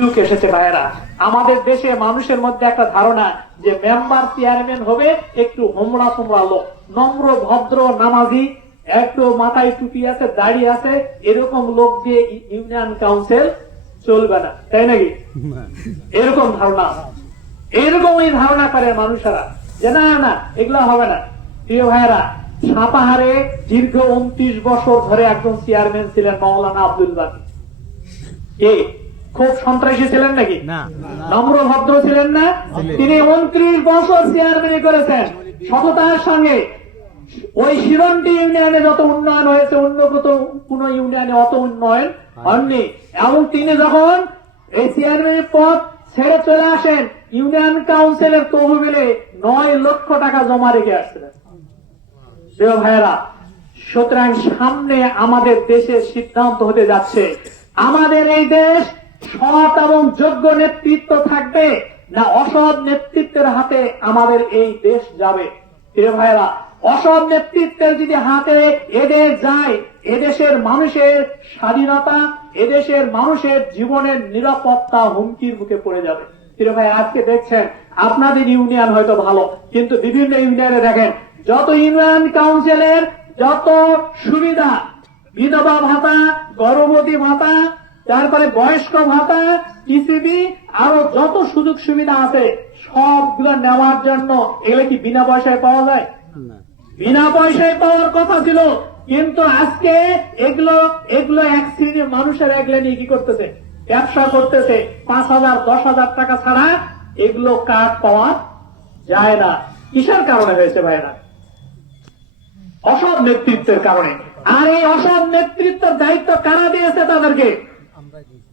যুগ এসেছে ভাইয়েরা। আমাদের দেশে মানুষের মধ্যে একটা ধারণা যে মেম্বার চেয়ারম্যান হবে একটু হোমড়া সোমড়া লোক। নম্র, ভদ্র, নামাজি, একটু মাথায় টুপি আছে, দাড়ি আছে, এরকম লোক দিয়ে ইউনিয়ন কাউন্সিল চলবে না। তাই নাকি? এরকম ধারণা। এরকম এই ধারণা করে মানুষেরা যে না না, এগুলো হবে না। প্রিয় ভাইয়েরা, সাপাহারে দীর্ঘ উনত্রিশ বছর ধরে একজন চেয়ারম্যান ছিলেন মৌলানা আব্দুল বাকি। খুব সন্ত্রাসী ছিলেন নাকি? নম্র ভদ্র ছিলেন না? তিনি উনত্রিশ বছর চেয়ারম্যান করেছেন। সততার সঙ্গে ওই শিরন্টি ইউনিয়নে যত উন্নয়ন হয়েছে অন্য কত কোন ইউনিয়নে অত উন্নয়ন হয়নি। এবং তিনি যখন এই চেয়ারম্যানের পদ ছেড়ে চলে আসেন ইউনিয়ন কাউন্সিলের তহবিলে নয় লক্ষ টাকা জমা রেখে আসছিলেন। প্রিয় ভাইয়েরা সুতরাং সামনে আমাদের দেশের সিদ্ধান্ত হতে যাচ্ছে। আমাদের এই দেশ সৎ এবং যোগ্য নেতৃত্ব থাকবে না অসৎ নেতৃত্বের হাতে আমাদের এই দেশ যাবে। ভাইয়েরা, অসৎ নেতৃত্বের যদি হাতে এদেশ যায় এদেশের মানুষের স্বাধীনতা এদেশের মানুষের জীবনের নিরাপত্তা হুমকির মুখে পড়ে যাবে। ভাই, আজকে দেখছেন আপনাদের ইউনিয়ন হয়তো ভালো, কিন্তু বিভিন্ন ইউনিয়নে দেখেন, যত ইউনিয়ন কাউন্সিলের যত সুবিধা, বিধবা ভাতা, গর্ভবতী ভাতা তারপরে বয়স্ক ভাতা টিসিবি আরও যত সুযোগ সুবিধা আছে সবগুলো নেওয়ার জন্য এগুলো কি বিনা পয়সায় পাওয়া যায়? বিনা পয়সায় পাওয়ার কথা ছিল কিন্তু আজকে এগুলো এগুলো এক শ্রেণির মানুষের এগুলো নিয়ে কি করতেছে? ব্যবসা করতেছে পাঁচ হাজার দশ হাজার টাকা ছাড়া এগুলো কার্ড পাওয়া যায় না। কিসের কারণে হয়েছে ভাইরা অসৎ নেতৃত্বের কারণে। আর এই অসৎ নেতৃত্বের দায়িত্ব কারা দিয়েছে তাদেরকে?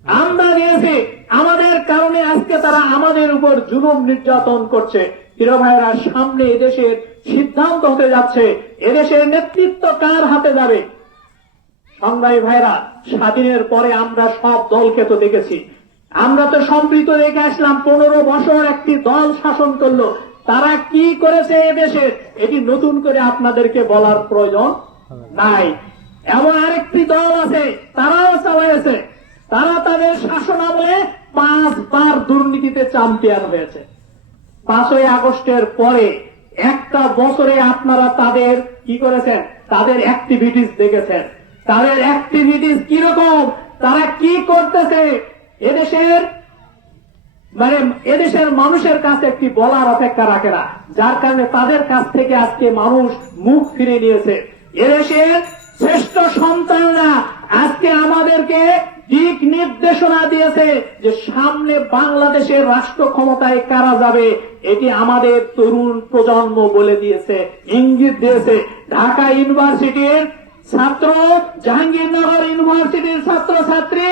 আমরা দিয়েছি আমাদের কারণে আজকে তারা আমাদের উপর জুলুম নির্যাতন করছে। প্রিয় ভাইয়েরা, সামনে এদেশের সিদ্ধান্ত হতে যাচ্ছে। এদেশের নেতৃত্ব কার হাতে যাবে? সংগ্রামী ভাইরা স্বাধীনের পরে আমরা সব দলকে তো দেখেছি। আমরা তো সম্পৃক্ত দেখে আসলাম। পনেরো বছর একটি দল শাসন করল। তারা কি করেছে এদেশে? এটি নতুন করে আপনাদেরকে বলার প্রয়োজন নাই। এমন আরেকটি দল আছে, তারাও চালাইছে। তারা তাদের শাসন আমলে পাঁচবার দুর্নীতিতে চ্যাম্পিয়ন হয়েছে। পাঁচই আগস্টের পরে একটা বছরে আপনারা তাদের কি করেছেন? তাদের অ্যাক্টিভিটিস দেখেছেন। তাদের অ্যাক্টিভিটিস কীরকম? তারা কি করতেছে? এদেশের মানে এদেশের মানুষের কাছে একটি বলার অপেক্ষা রাখে না। যার কারণে তাদের কাছ থেকে আজকে মানুষ মুখ ফিরে নিয়েছে। এদেশের শ্রেষ্ঠ সন্তানরা আজকে আমাদেরকে দিক নির্দেশনা দিয়েছে যে সামনে বাংলাদেশের রাষ্ট্র ক্ষমতায় কারা যাবে, এটি আমাদের তরুণ প্রজন্ম বলে দিয়েছে, ইঙ্গিত দিয়েছে। ঢাকা ইউনিভার্সিটির ছাত্র জাহাঙ্গীরনগর ইউনিভার্সিটির ছাত্র ছাত্রী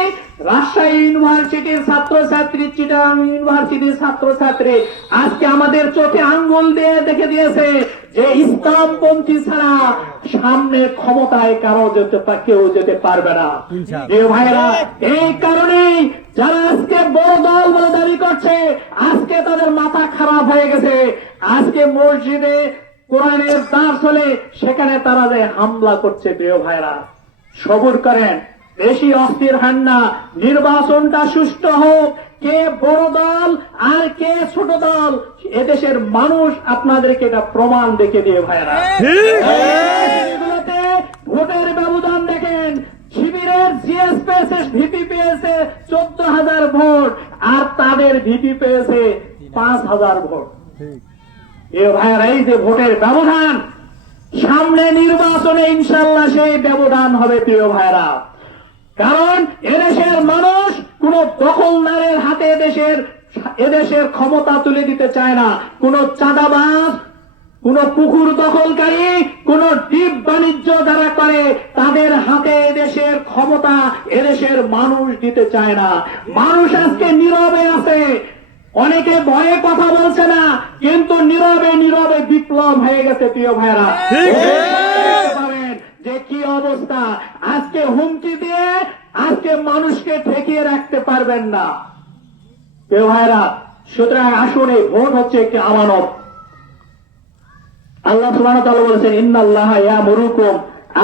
রাজশাহী ইউনিভার্সিটির ছাত্র ছাত্রী চিটাং ইউনিভার্সিটির ছাত্র ছাত্রী আজকে আমাদের চোখে আঙ্গুল দিয়ে দেখে দিয়েছে যে ইসলামপন্থী ছাড়া সামনে ক্ষমতায় কারও যেতে কেউ যেতে পারবে না। ভাইরা এই কারণেই যারা আজকে বড় দল বলে দাবি করছে আজকে তাদের মাথা খারাপ হয়ে গেছে। আজকে মসজিদে কোরআনের দাস হলে সেখানে তারা যে হামলা করছে প্রিয় ভাইরা। সবুর করেন বেশি অস্থির হন না নির্বাচনটা সুষ্ঠু হোক কে বড় দল আর কে ছোট দল এদেশের মানুষ আপনাদেরকে এটা প্রমাণ দেখে দিয়ে ভাইরা। ভোটের ব্যবধান দেখেন শিবিরের জিএস পেয়েছে ভিপি পেয়েছে চোদ্দ হাজার ভোট আর তাদের ভিপি পেয়েছে পাঁচ হাজার ভোট। এ ভাইয়ের এই যে ভোটের ব্যবধান, সামনে নির্বাচনে ইনশাল্লাহ সেই ব্যবধান হবে প্রিয় ভাইরা কারণ এদেশের মানুষ কোন দখলদারের হাতে এদেশের এদেশের ক্ষমতা তুলে দিতে চায় না। কোন চাঁদাবাজ, কোন পুকুর দখলকারী, কোন দ্বীপ বাণিজ্য যারা করে, তাদের হাতে এদেশের ক্ষমতা এদেশের মানুষ দিতে চায় না। মানুষ আজকে নীরবে আছে। অনেকে ভয়ে কথা বলছে না কিন্তু নীরবে নীরবে বিপ্লব হয়ে গেছে প্রিয় ভাইরা যে কি অবস্থা? আজকে হুমকি দিয়ে আজকে মানুষকে ঠেকিয়ে রাখতে পারবেন না। প্রিয় ভাইরা সুতরাং আসুন এই ভোট হচ্ছে একটি আমানত। আল্লাহ সুবহানাহু ওয়া তাআলা বলেছেন ইন্নাল্লাহা ইয়ামুরুকুম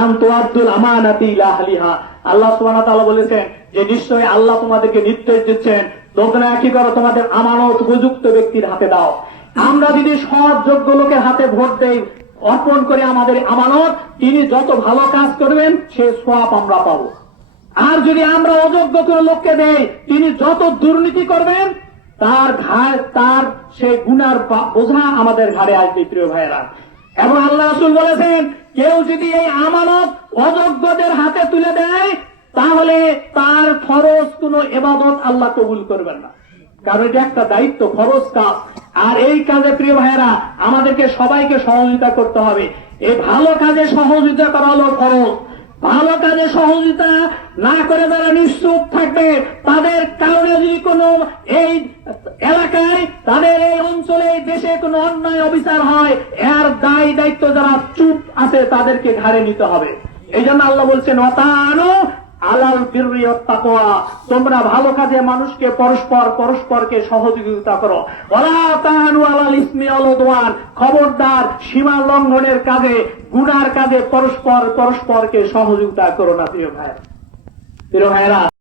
আন তুআদ্দুল আমানাতি ইলা আহলিহা। আল্লাহ সুবহানাহু ওয়া তাআলা বলেছেন যে নিশ্চয়ই আল্লাহ তোমাদেরকে নির্দেশ দিচ্ছেন তোমরা কি করো, তোমাদের আমানত উপযুক্ত ব্যক্তির হাতে দাও। আমরা যদি সৎ যোগ্য লোকের হাতে ভোট দেই, অর্পণ করে আমাদের আমানত, তিনি যত ভালো কাজ করবেন, সে সোয়াব আমরা পাবো। আর যদি আমরা অযোগ্য কোনো লোককে দেই, তিনি যত দুর্নীতি করবেন, তার ঘাড়, তার সেই গুনার বোঝা আমাদের ঘাড়ে আসবে, প্রিয় ভাইয়েরা। এবং আল্লাহ রাসূল বলেছেন, কেউ যদি এই আমানত অযোগ্যদের হাতে তুলে দেয় তাহলে তার ফরজ কোনো এবাদত আল্লাহ কবুল করবেন না। কারণ এটা একটা দায়িত্ব, ফরজ কাজ। আর এই কাজে প্রিয় ভাইয়েরা, আমাদেরকে সবাইকে সহযোগিতা করতে হবে। এই ভালো কাজে সহযোগিতা করা হলো ফরজ। ভালো কাজে সহযোগিতা না করে যারা নিশ্চুপ থাকবে, তাদের কারণে যদি কোনো এই এলাকায়, তাদের এই অঞ্চলে দেশে কোনো অন্যায় অবিচার হয়, এর দায় দায়িত্ব যারা চুপ আছে, তাদেরকে ঘাড়ে নিতে হবে। এই জন্য আল্লাহ বলছেন অতানো আলাল তোমরা ভালো কাজে মানুষকে পরস্পর পরস্পরকে সহযোগিতা করো। ওলা আলাল ইসমি খবরদার, সীমা লঙ্ঘনের কাজে, গুনার কাজে পরস্পর পরস্পরকে সহযোগিতা করো না, প্রিয় ভাইয়েরা। প্রিয় ভাইয়েরা